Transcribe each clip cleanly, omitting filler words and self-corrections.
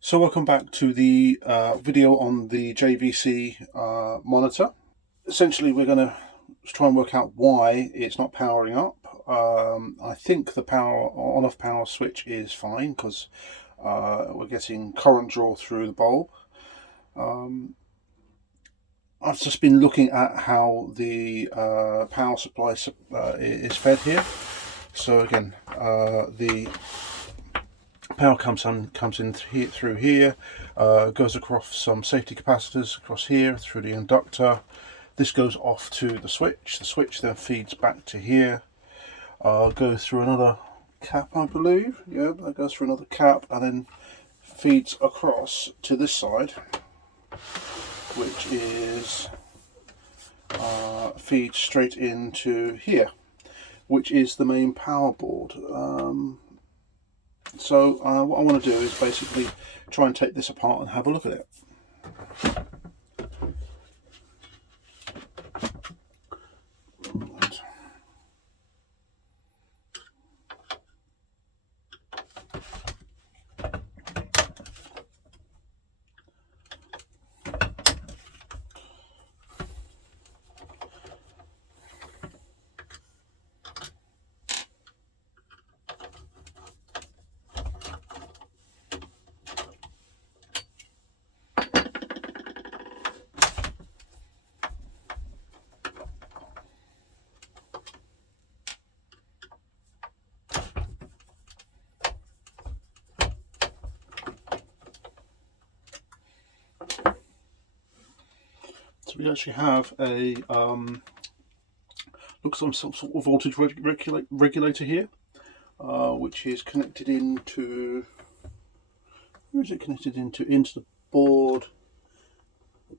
So welcome back to the video on the JVC monitor. Essentially we're going to try and work out why it's not powering up. I think the power on-off power switch is fine because we're getting current draw through the bulb. I've just been looking at how the power supply is fed here. So again, the power comes in through here, goes across some safety capacitors across here through the inductor. This goes off to the switch. The switch then feeds back to here, goes through another cap, I believe. Yeah, that goes through another cap and then feeds across to this side, which is feeds straight into here, which is the main power board. So what I want to do is basically try and take this apart and have a look at it. So we actually have a looks like some sort of voltage regulator here, which is connected into, where is it connected into? Into the board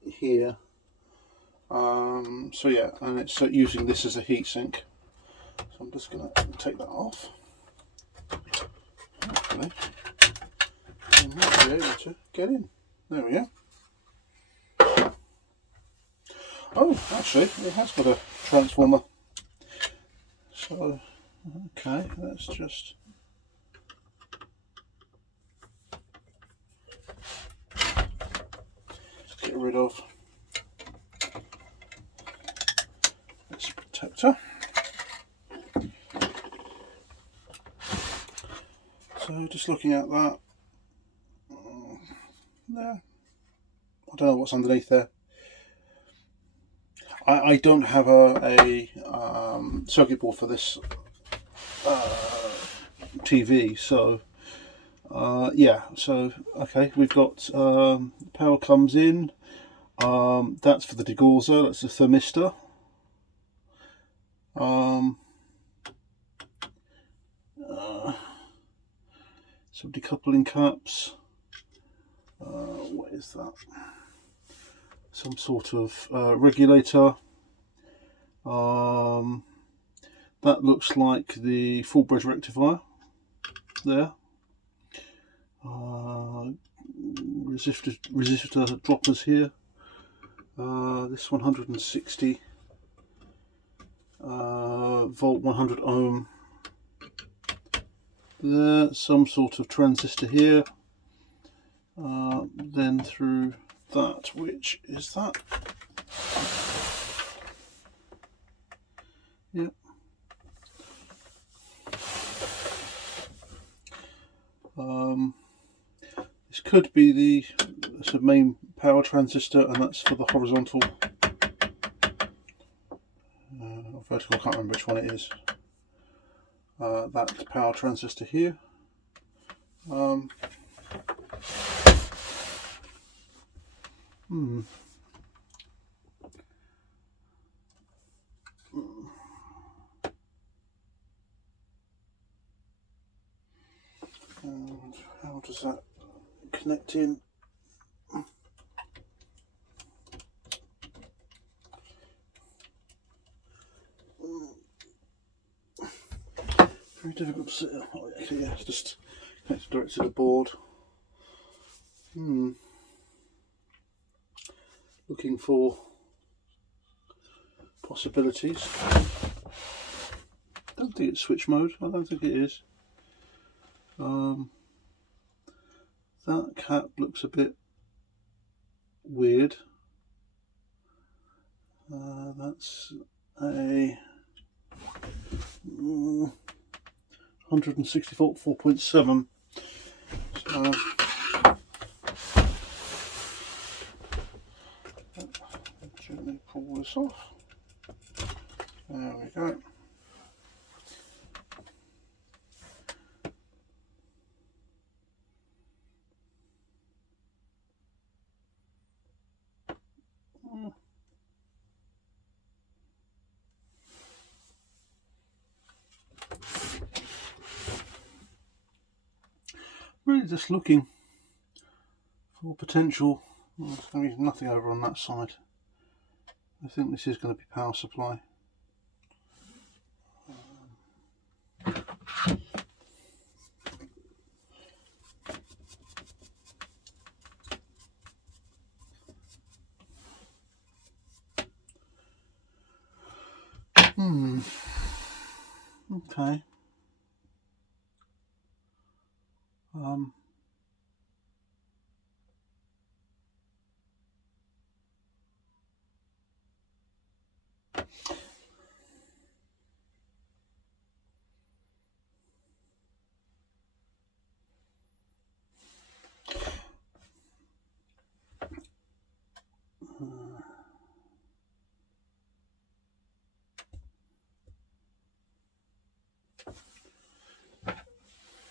here. So yeah, and it's using this as a heatsink. So I'm just going to take that off. Hopefully, I might be able to get in. There we go. Oh, actually, it has got a transformer. So, okay, let's just get rid of this protector. So, just looking at that, there. I don't know what's underneath there. I don't have a circuit board for this TV, so yeah. So okay, we've got power comes in. That's for the degauser. That's the thermistor. Some decoupling caps. What is that? Some sort of regulator. That looks like the full bridge rectifier there. Resistor droppers here. This 160 volt 100 ohm. There, some sort of transistor here. Then through that, which is that? Yep. This could be the main power transistor, and that's for the horizontal or vertical. I can't remember which one it is. That power transistor here. And how does that connect in? Very difficult to sit. Oh, yeah, it's just connected direct to the board. Looking for possibilities. Don't don't think it's switch mode. I don't think it is. That cap looks a bit weird. That's a 160 volt 4.7. So gently pull this off. There we go. Really just looking for potential. Well, there's going to be nothing over on that side. I think this is going to be power supply. Okay.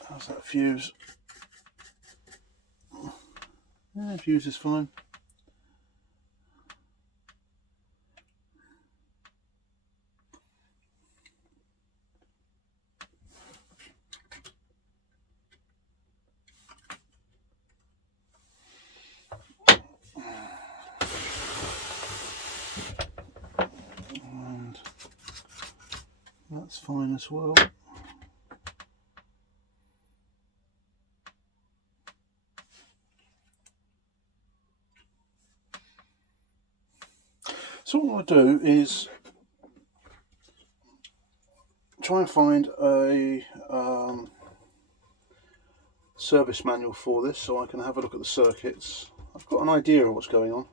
How's that fuse? Yeah, fuse is fine. And that's fine as well. So what I'll do is try and find a service manual for this so I can have a look at the circuits. I've got an idea of what's going on.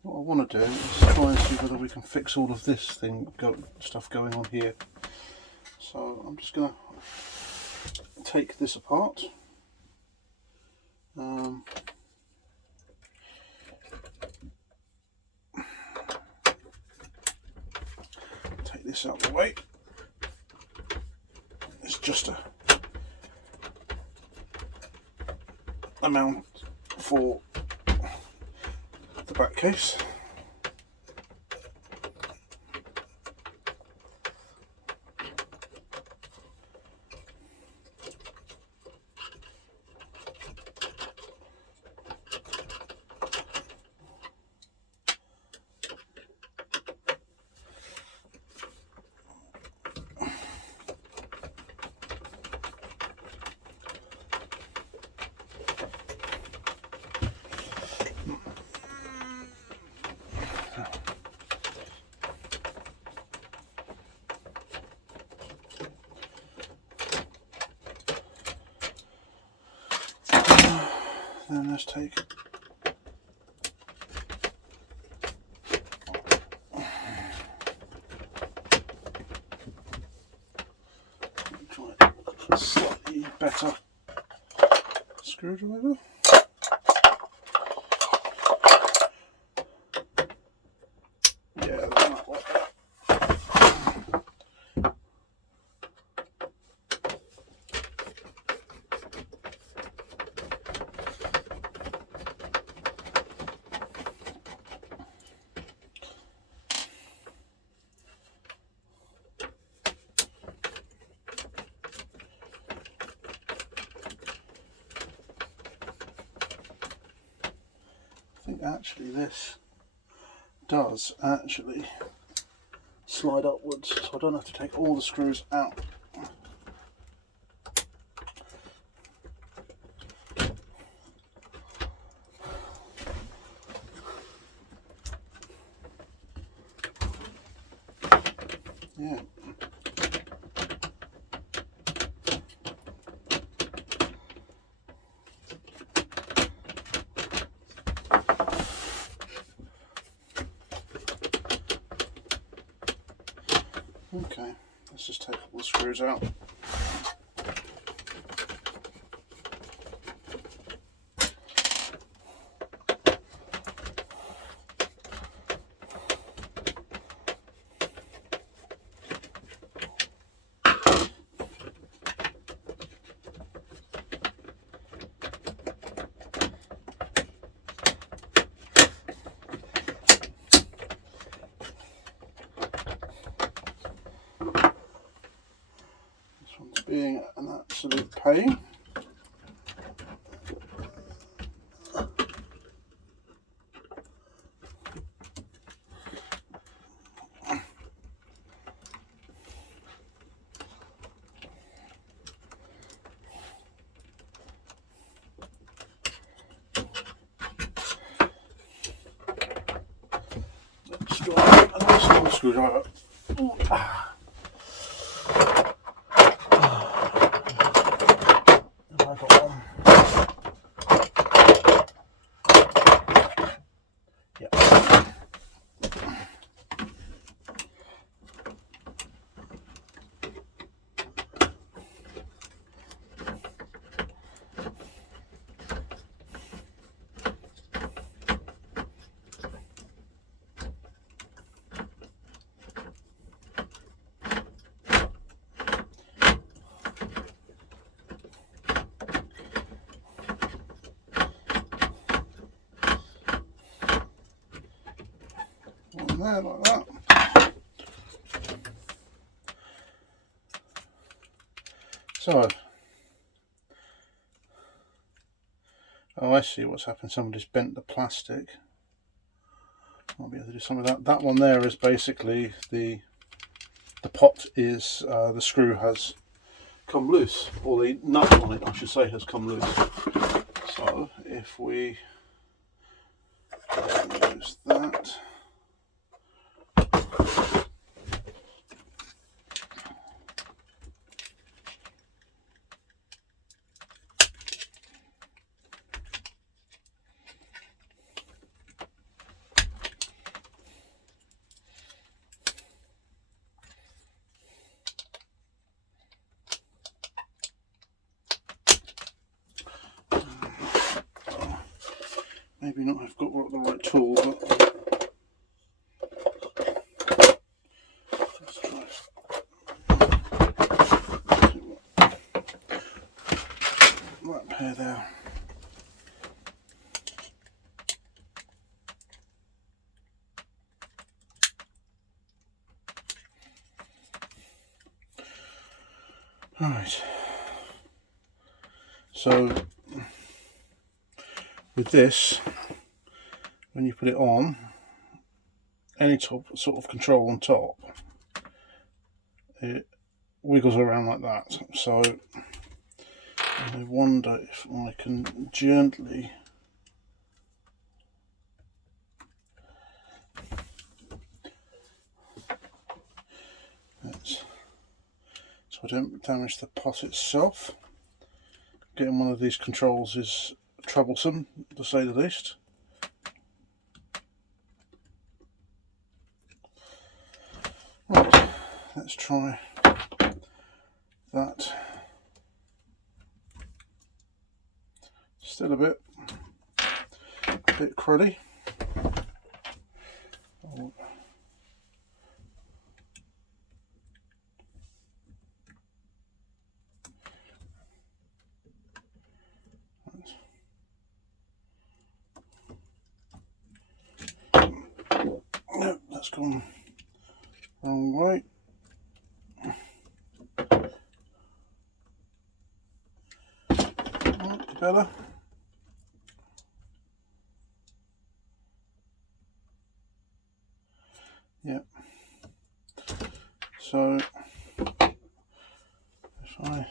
What I want to do is try and see whether we can fix all of this stuff going on here. So I'm just going to take this apart. Take this out of the way. It's just a mount for the back case. Then let's take try a slightly better screwdriver. Yeah, that like that. I think actually this does actually slide upwards, so I don't have to take all the screws out. Yeah, Okay, let's just take all the screws out. This one's being an absolute pain. Let's try another small screwdriver. I got one. Yeah. One there like that. So, oh, I see what's happened. Somebody's bent the plastic. I'll be able to do some of that. That one there is basically the pot is the screw has come loose, or the nut on it, I should say, has come loose. So if we use that. Maybe not, I've got the right tool, but let's try. Right pair there. Alright. So with this, when you put it on, any top sort of control on top, it wiggles around like that. So I wonder if I can gently so I don't damage the pot itself. Getting one of these controls is troublesome, to say the least. Right, let's try that. Still a bit cruddy. No, that's gone wrong way. Better. Yep. So if I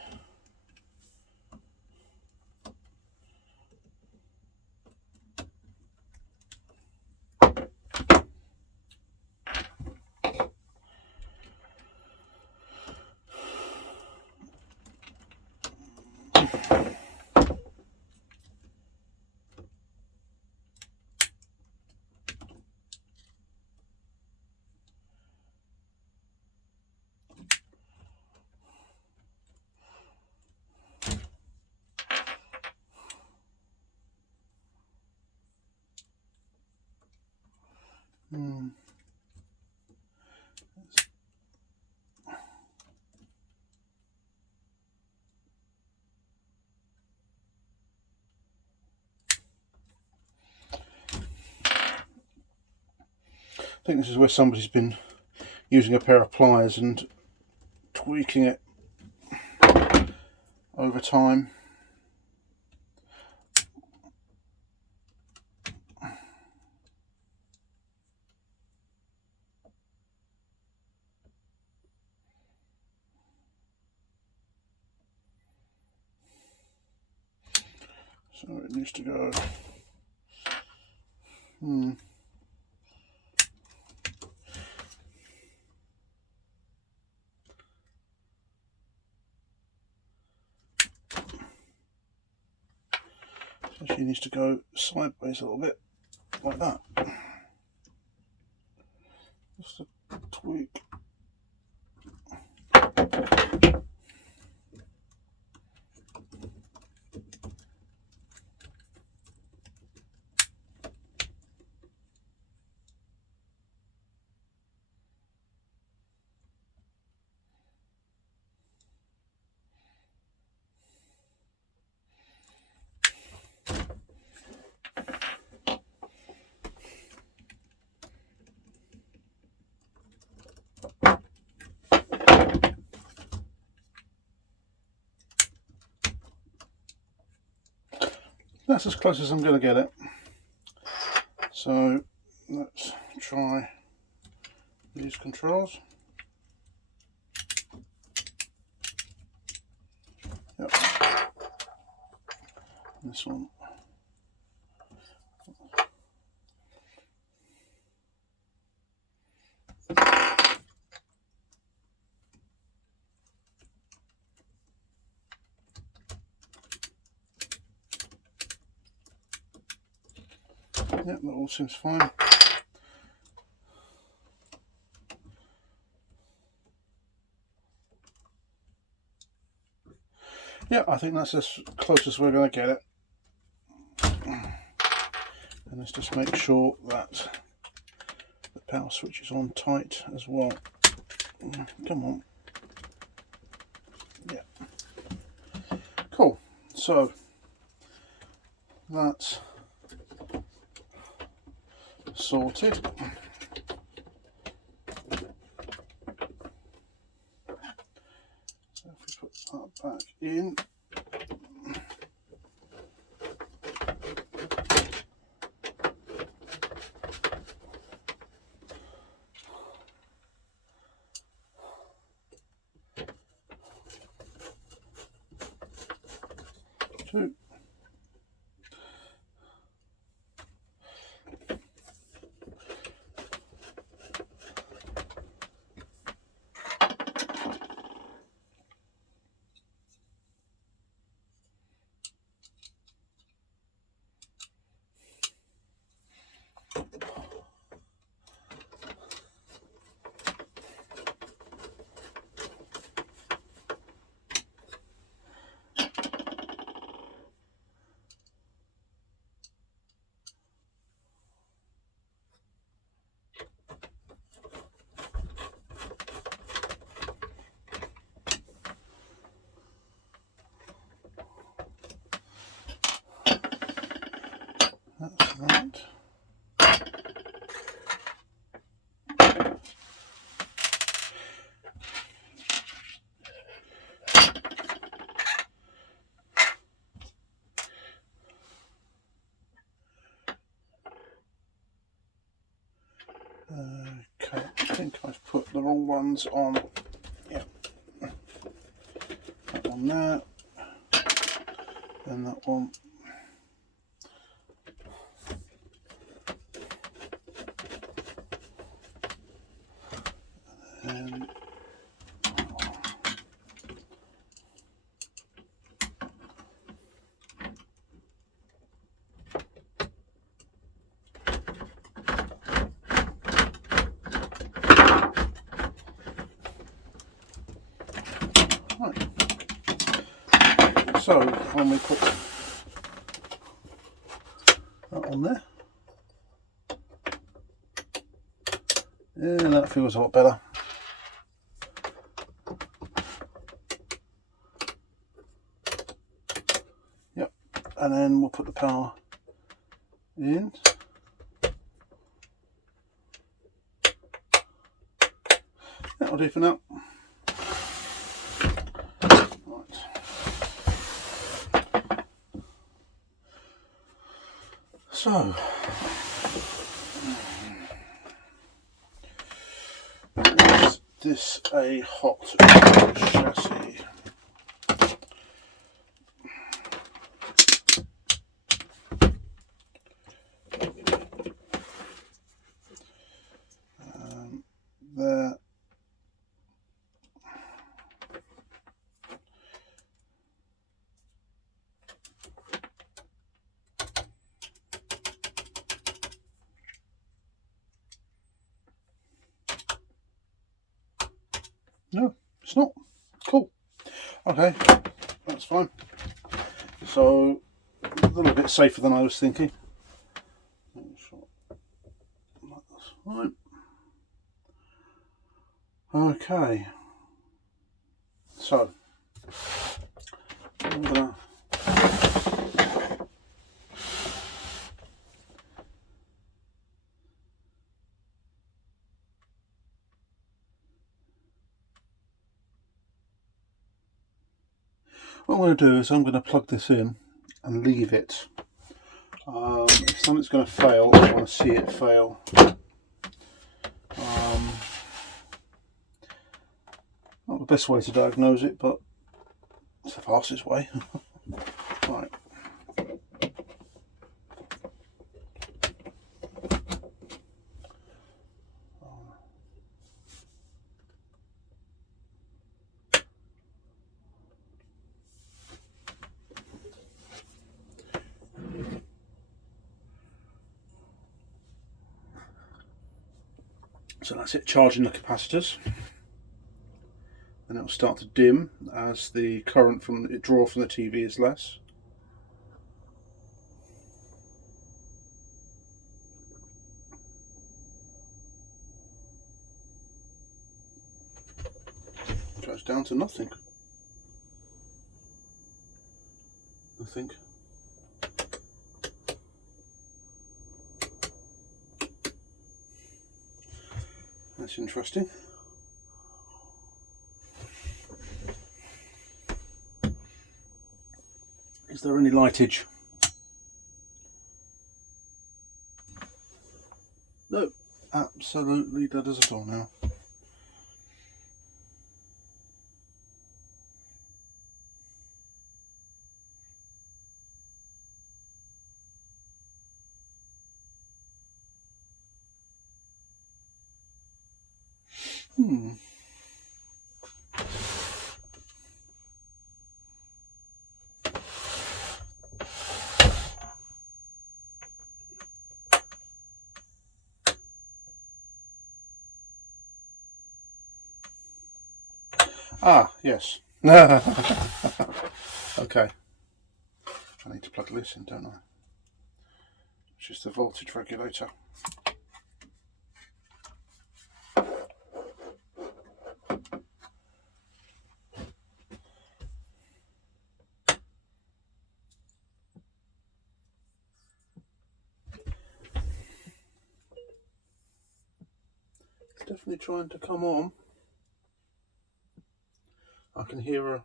I think this is where somebody's been using a pair of pliers and tweaking it over time. So it needs to go. So she needs to go sideways a little bit, like that. Just a tweak. That's as close as I'm going to get it. So let's try these controls. Yep. This one. Yep, that all seems fine. Yeah, I think that's as close as we're going to get it. And let's just make sure that the power switch is on tight as well. Come on. Yeah. Cool. So that's sorted. So if we put that back in. Two. That's that. Okay, I think I've put the wrong ones on. Yeah, that one there, and that one. And right. So when we put that on there, yeah, that feels a lot better. Yep, and then we'll put the power in. that'll do for now. Right. So, is this a hot chassis? There. No, it's not. Cool. Okay, that's fine. So, a little bit safer than I was thinking. That's fine. Okay. So, I'm gonna what I'm going to do is I'm going to plug this in and leave it. If something's going to fail, I want to see it fail. Not the best way to diagnose it, but it's the fastest way. Right. So that's it, charging the capacitors. Then it'll start to dim as the current from the draw from the TV is less. Goes down to nothing. I think. That's interesting. Is there any lightage? No, absolutely dead as a door now. Ah, yes. Okay. I need to plug this in, don't I? Which is the voltage regulator. It's definitely trying to come on. I can hear a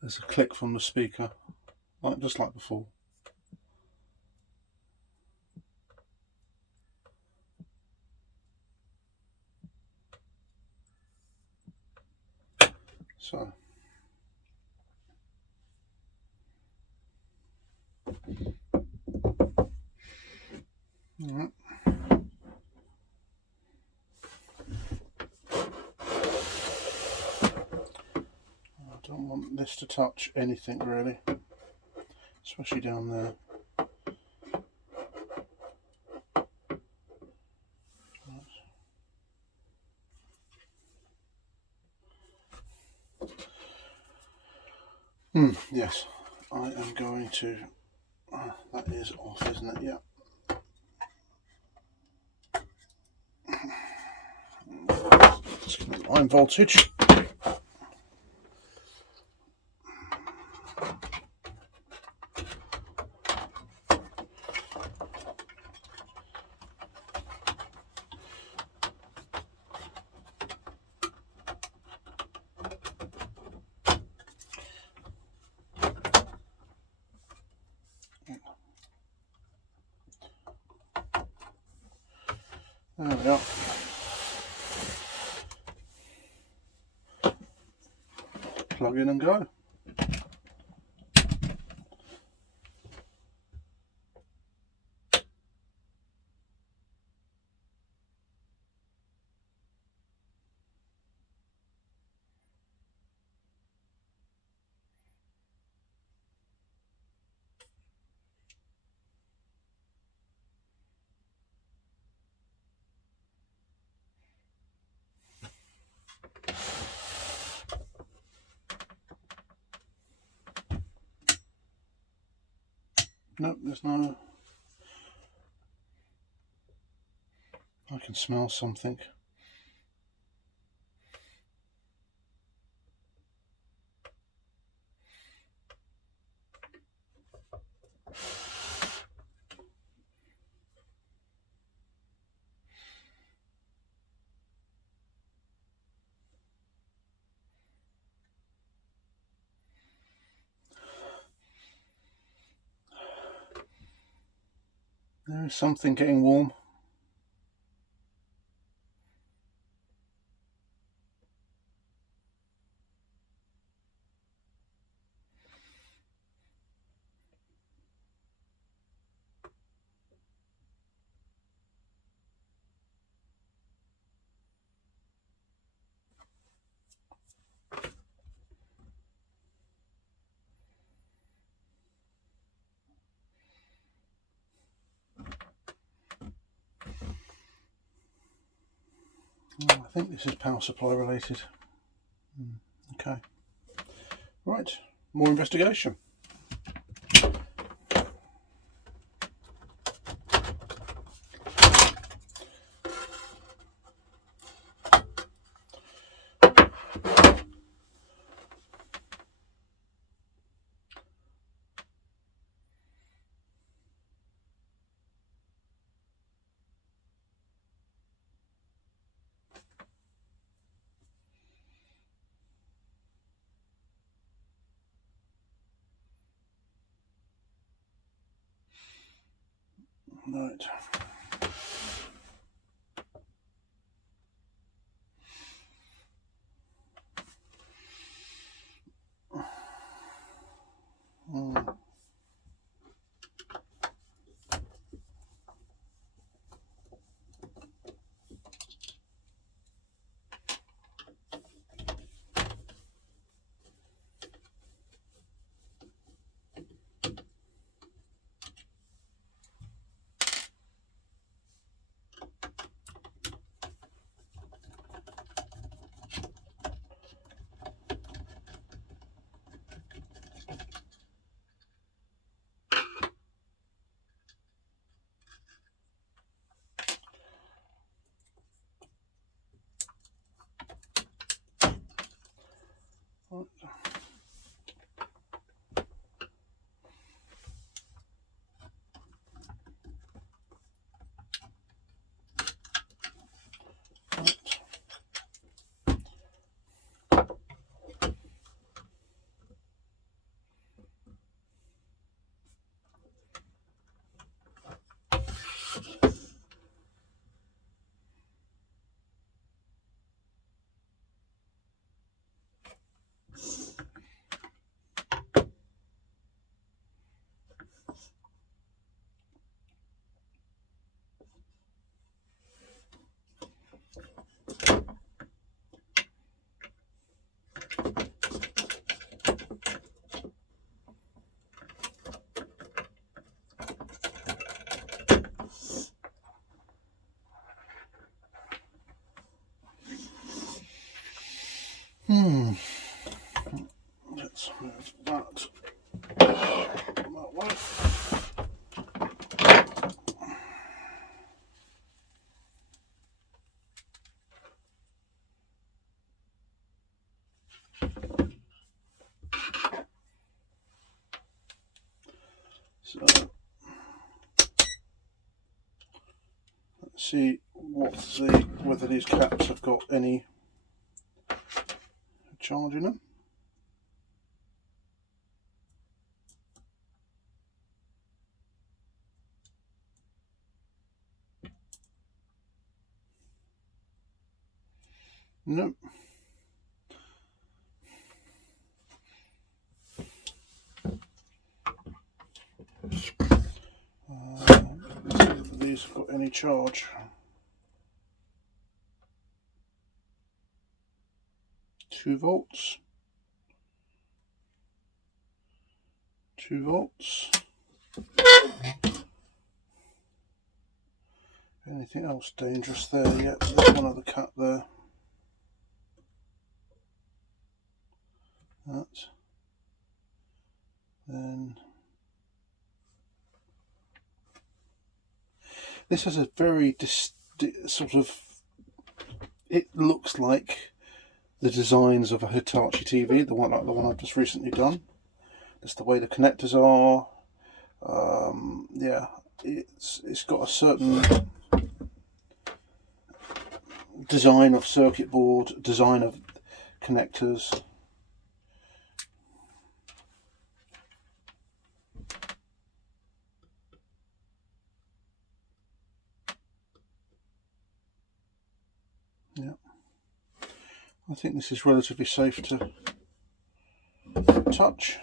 there's a click from the speaker, just like before. So alright. I don't want this to touch anything really, especially down there. Yes, I am going to. That is off, isn't it? Yeah. line voltage. There we are. Plug in and go. Nope, there's no... I can smell something. There is something getting warm. I think this is power supply related. Okay. Right, more investigation. Right. Let's move that way. So let's see whether these caps have got any charge in them. Nope. Let's see whether these have got any charge. 2 volts. 2 volts. Anything else dangerous there? Yep, there's one other cap there. That. Then this has a very sort of, it looks like the designs of a Hitachi TV, the one I've just recently done. Just the way the connectors are. Yeah, it's got a certain design of circuit board, design of connectors. Yeah, I think this is relatively safe to touch.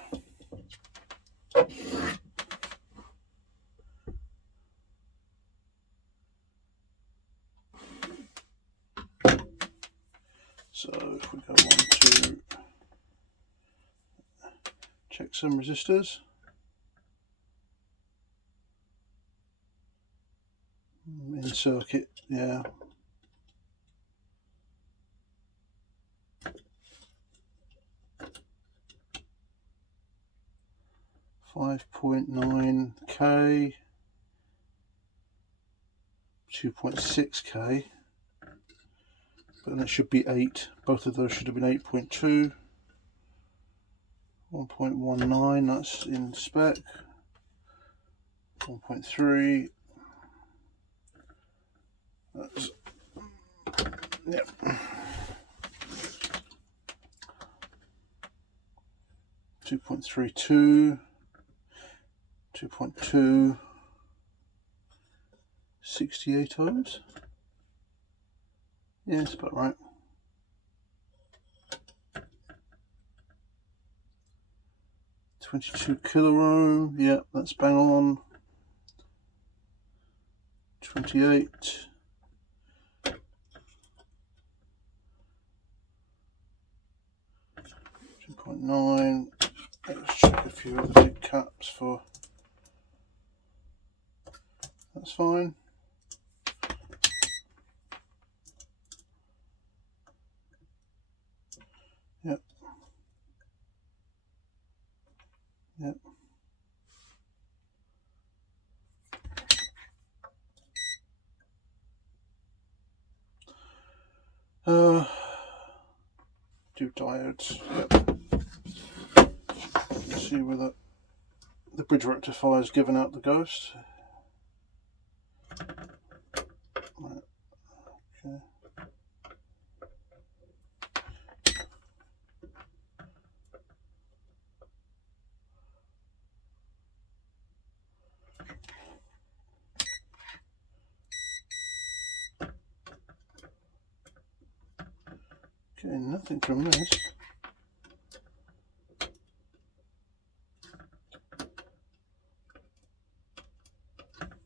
So if we go on to check some resistors. In circuit, yeah. $5.9K, 2.6K, but then it should be 8. Both of those should have been 8.2. 1.19, that's in spec. 1.3. That's, yep. 2.32. 2.2. 68 ohms. Yeah, that's about right. 22 kilo ohm. Yeah, that's bang on. 28. 2.9. Let's check a few of the big caps for. That's fine. Yep. Yep. Do diodes. Yep. Let's see whether the bridge rectifier is giving out the ghost. Right. Okay. Getting nothing from this.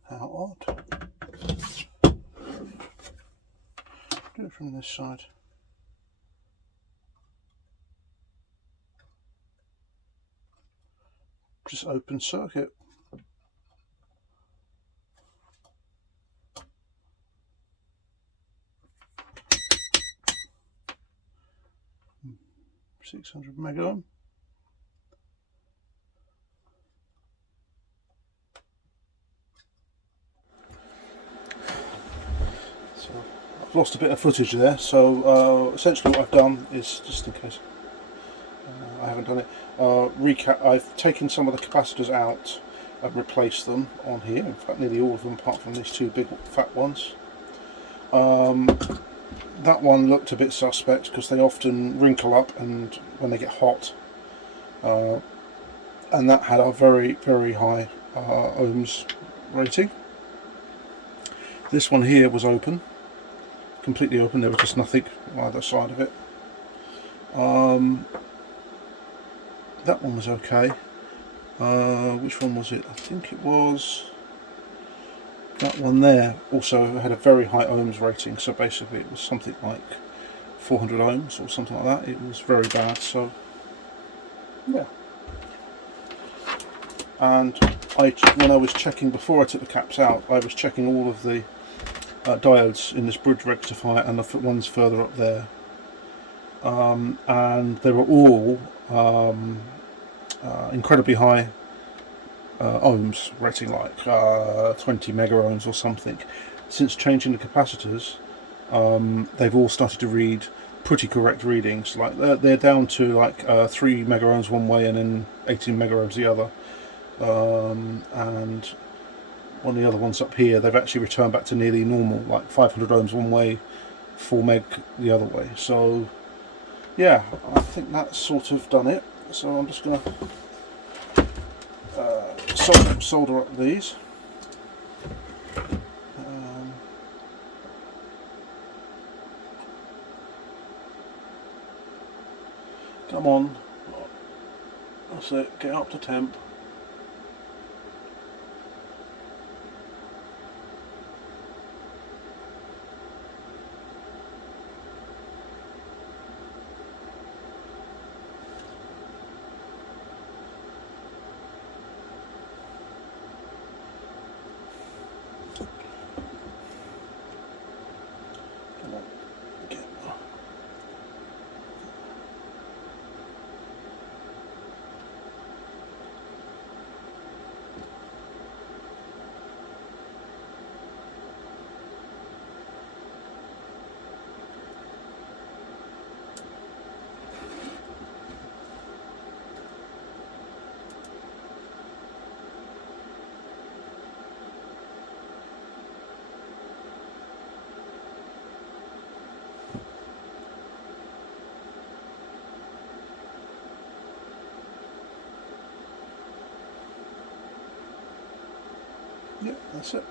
How odd. Do it from this side. Just open circuit. .600 mega ohm. So I've lost a bit of footage there. So essentially what I've done is, just in case I haven't done it, recap. I've taken some of the capacitors out replace them on here. In fact, nearly all of them, apart from these two big fat ones. That one looked a bit suspect because they often wrinkle up and when they get hot, and that had a very, very high ohms rating. This one here was open, completely open. There was just nothing on either side of it. That one was okay. Which one was it? I think it was that one there. Also had a very high ohms rating, so basically it was something like 400 ohms or something like that. It was very bad, so yeah. And when I was checking, before I took the caps out, I was checking all of the diodes in this bridge rectifier and the ones further up there, and they were all incredibly high ohms rating, like 20 mega ohms or something. Since changing the capacitors, they've all started to read pretty correct readings. Like they're down to like 3 mega ohms one way and then 18 mega ohms the other. And one of the other ones up here, they've actually returned back to nearly normal, like 500 ohms one way, 4 meg the other way. So yeah, I think that's sort of done it. So I'm just going to solder up these. Come on, that's it, get up to temp. Yeah, that's it.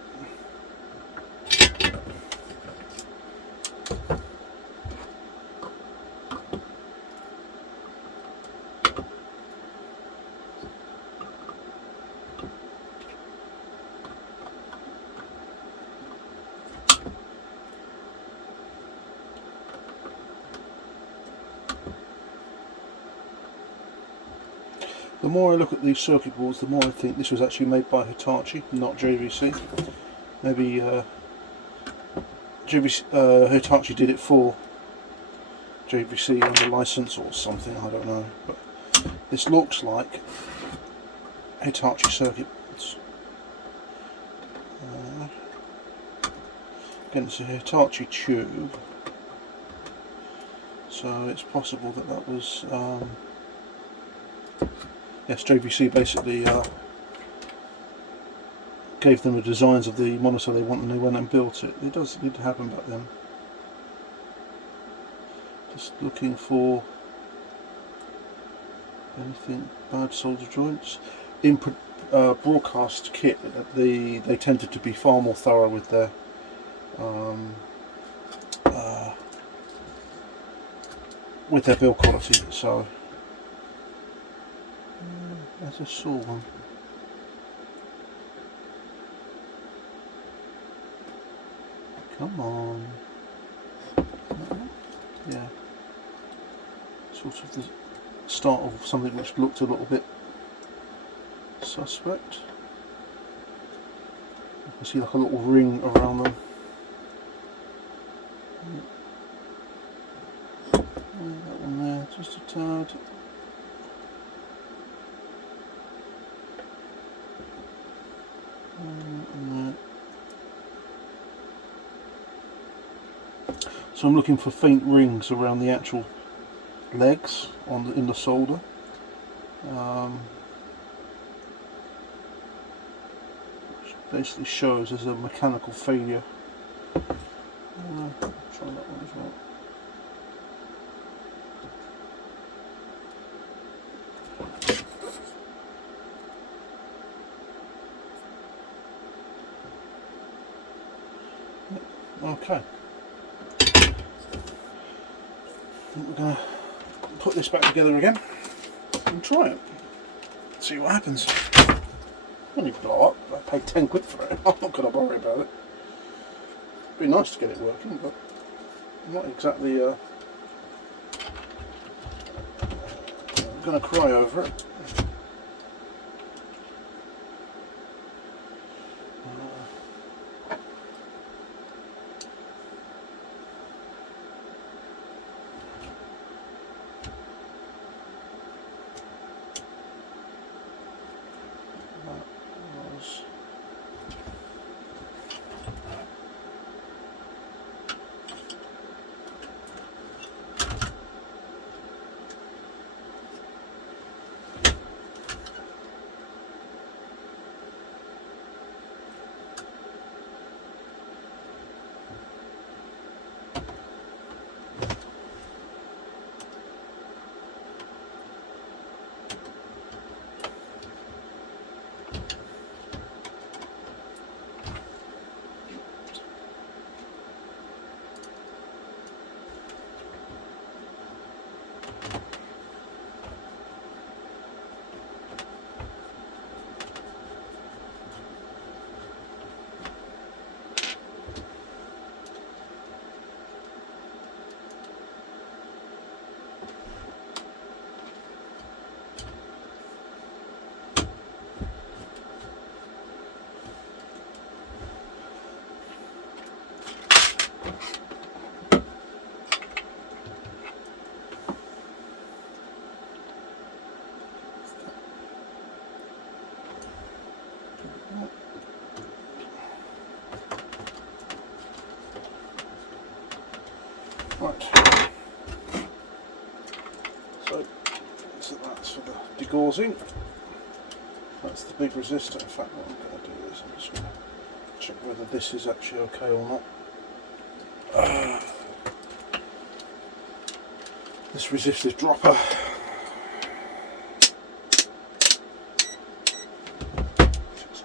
The more I look at these circuit boards, the more I think this was actually made by Hitachi, not JVC. Maybe Hitachi did it for JVC under license or something, I don't know. But this looks like Hitachi circuit boards. Again, it's a Hitachi tube, so it's possible that that was yes, JVC basically gave them the designs of the monitor they want and they went and built it. It does need to happen back then. Just looking for anything bad solder joints. In broadcast kit, they tended to be far more thorough with their build quality. So there's a saw one. Come on. Yeah. Sort of the start of something which looked a little bit suspect. You can see like a little ring around them. That one there, just a tad. So I'm looking for faint rings around the actual legs in the solder. basically shows as a mechanical failure. Try that one as well. Okay, we're going to put this back together again and try it, see what happens. Only blow up, I paid 10 quid for it, I'm not going to worry about it. It'd be nice to get it working, but not exactly I'm going to cry over it. Right, so that's for the degaussing. That's the big resistor. In fact, what I'm going to do is I'm just going to check whether this is actually okay or not. This resistive dropper. 6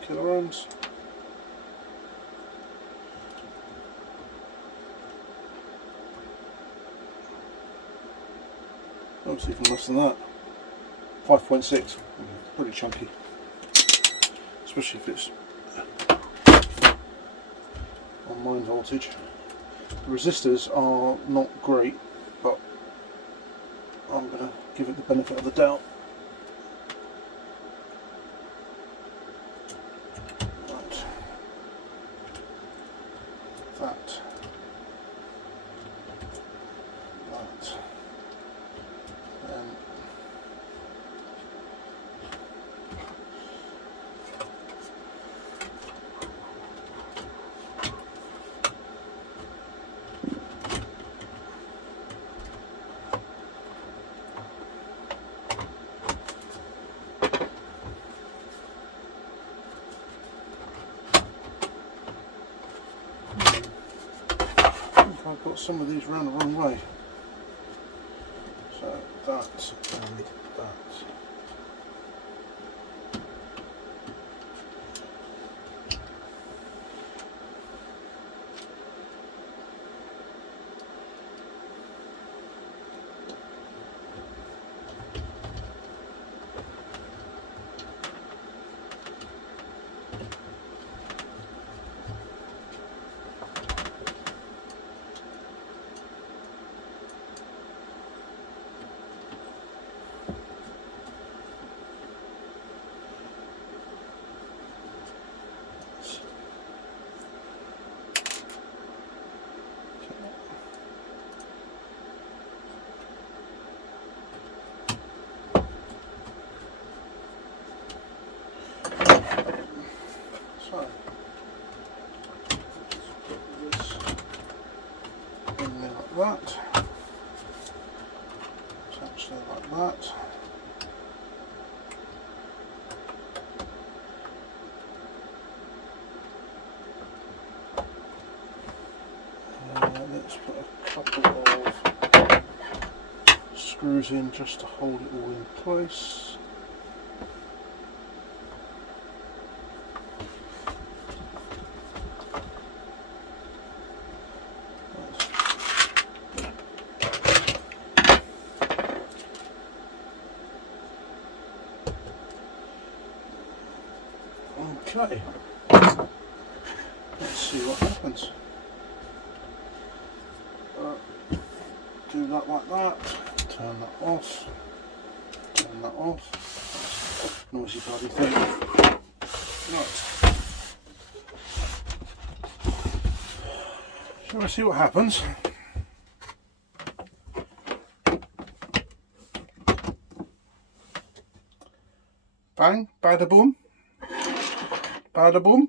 kiloohms. Obviously even less than that. 5.6, pretty chunky, especially if it's on line voltage. The resistors are not great, but I'm going to give it the benefit of the doubt. Right. That. I've got some of these round the wrong way. So that and that. So, just put this in there like that. It's actually like that. screws in just to hold it all in place. Okay, let's see what happens. Do that like that, turn that off, turn that off. Noisy bloody thing. Right. Shall we see what happens? Bang, bada boom. Bada boom.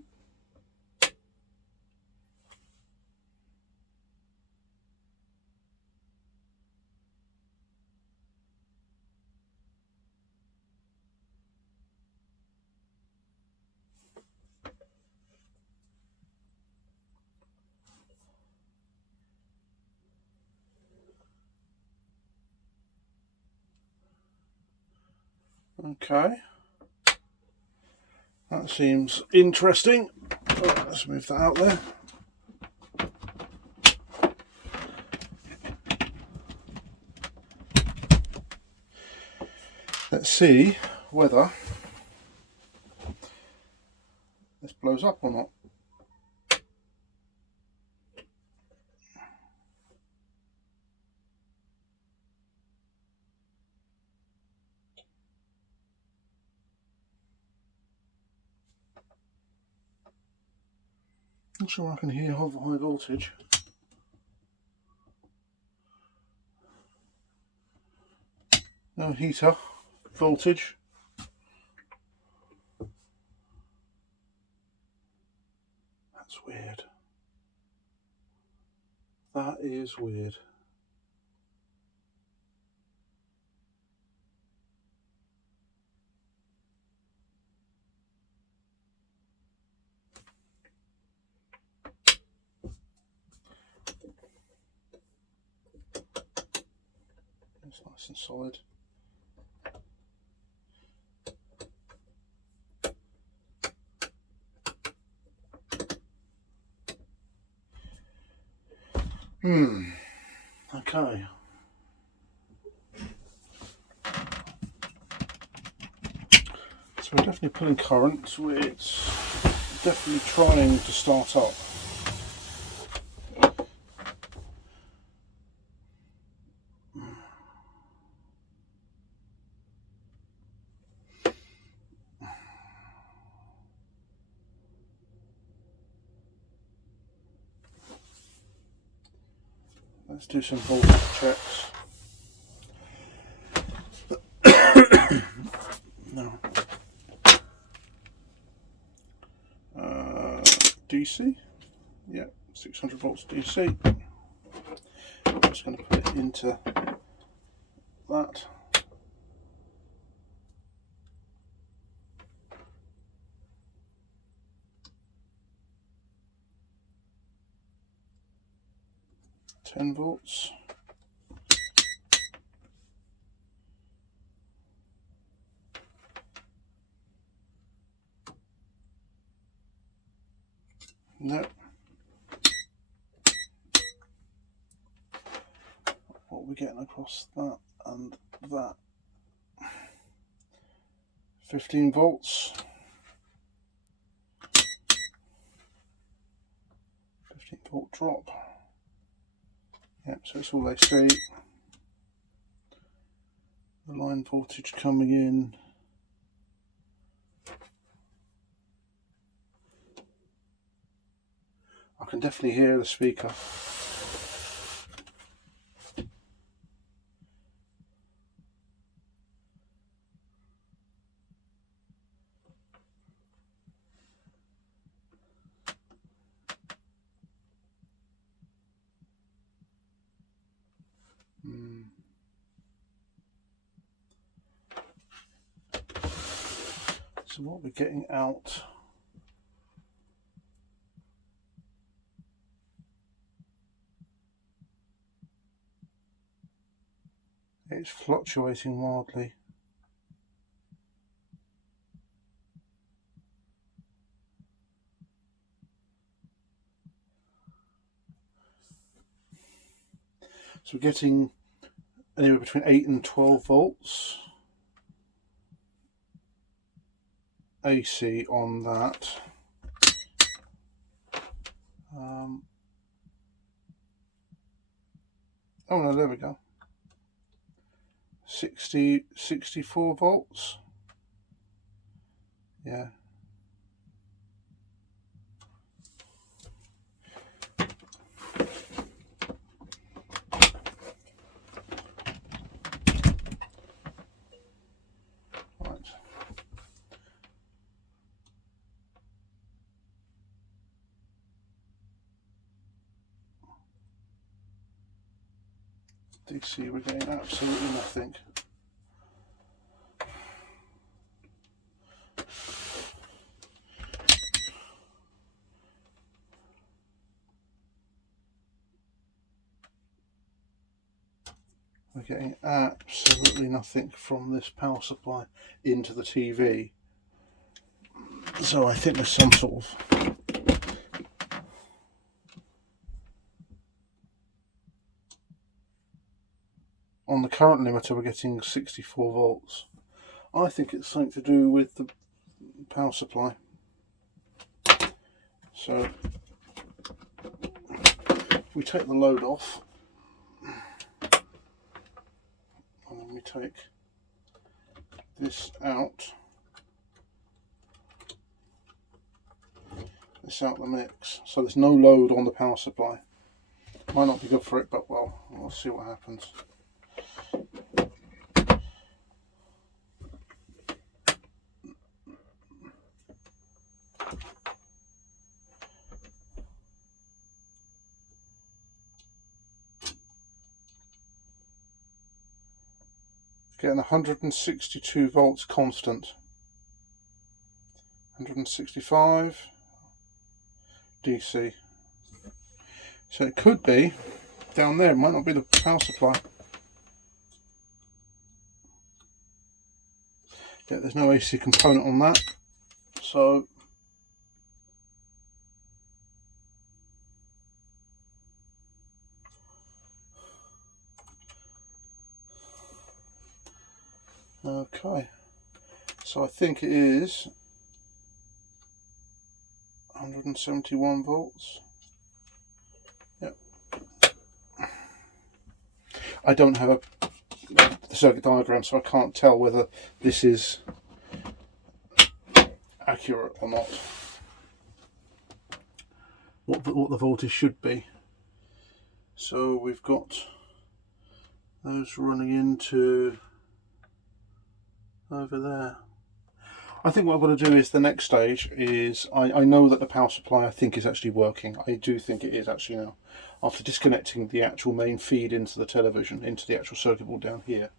Okay, that seems interesting. Let's move that out there. Let's see whether this blows up or not. Not sure I can hear high voltage. No heater voltage. That's weird. That is weird. It's nice and solid. Okay. So we're definitely pulling current, so it's definitely trying to start up. Let's do some voltage checks. No. DC. Yeah, 600 volts DC. I'm just going to put it into that. £10. No. What are we getting across that and that? 15 volts. 15 volt drop. Yep, so it's all AC. The line voltage coming in. I can definitely hear the speaker. So what we're getting out It's fluctuating wildly. So we're getting anywhere between 8 and 12 volts AC on that. Oh no, there we go. 64 volts. Yeah. Right. DC, we're getting absolutely nothing. We're getting absolutely nothing from this power supply into the TV. So I think there's some sort of on the current limiter we're getting 64 volts. I think it's something to do with the power supply. So we take the load off and then we take this out the mix, so there's no load on the power supply. Might not be good for it, but well, we'll see what happens. Getting 162 volts constant. 165 DC. So it could be down there, it might not be the power supply. Yeah, there's no AC component on that. So okay. So I think it is 171 volts. Yep. I don't have the circuit diagram, so I can't tell whether this is accurate or not. What the voltage should be. So we've got those running into over there. I think what I'm going to do is the next stage is I know that the power supply I think is actually working. I do think it is actually now. After disconnecting the actual main feed into the television, into the actual circuit board down here,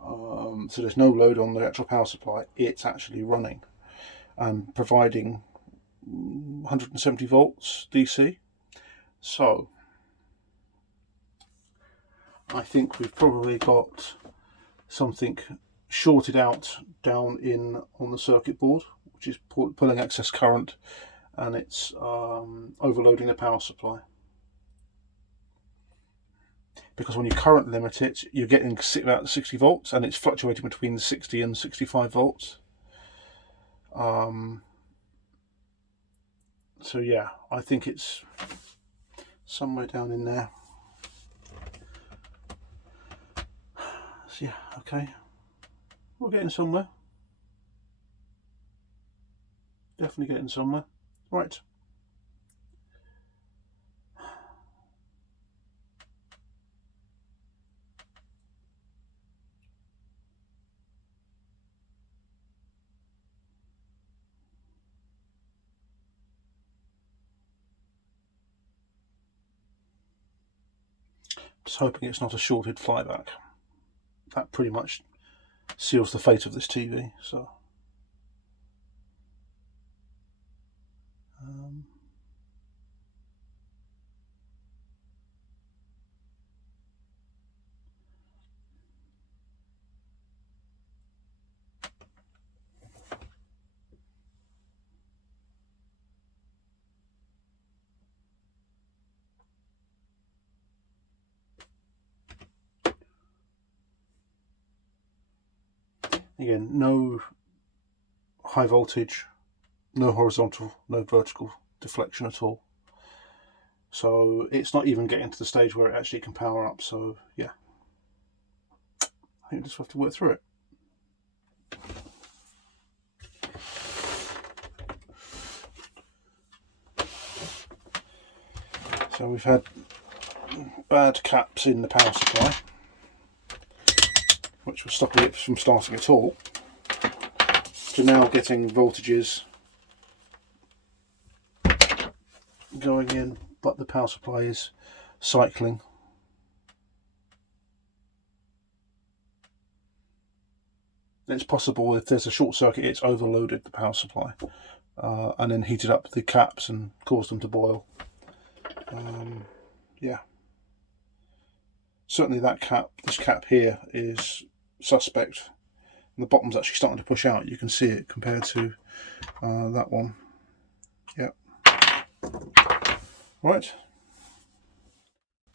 so there's no load on the actual power supply, it's actually running and providing 170 volts DC. So I think we've probably got something shorted out down in on the circuit board, which is pulling excess current, and it's overloading the power supply. Because when you current limit it, you're getting about 60 volts, and it's fluctuating between 60 and 65 volts. So yeah, I think it's somewhere down in there. So yeah, okay, we're getting somewhere. Definitely getting somewhere. Right. Just hoping it's not a shorted flyback. That pretty much seals the fate of this TV. So Again, no high voltage, no horizontal, no vertical deflection at all. So it's not even getting to the stage where it actually can power up. So yeah, I think we just have to work through it. So we've had bad caps in the power supply, which was stopping it from starting at all, to now getting voltages going in, but the power supply is cycling. It's possible if there's a short circuit, it's overloaded the power supply and then heated up the caps and caused them to boil. Yeah, certainly that cap, this cap here, is suspect. And the bottom's actually starting to push out. You can see it compared to that one. Yep. Right.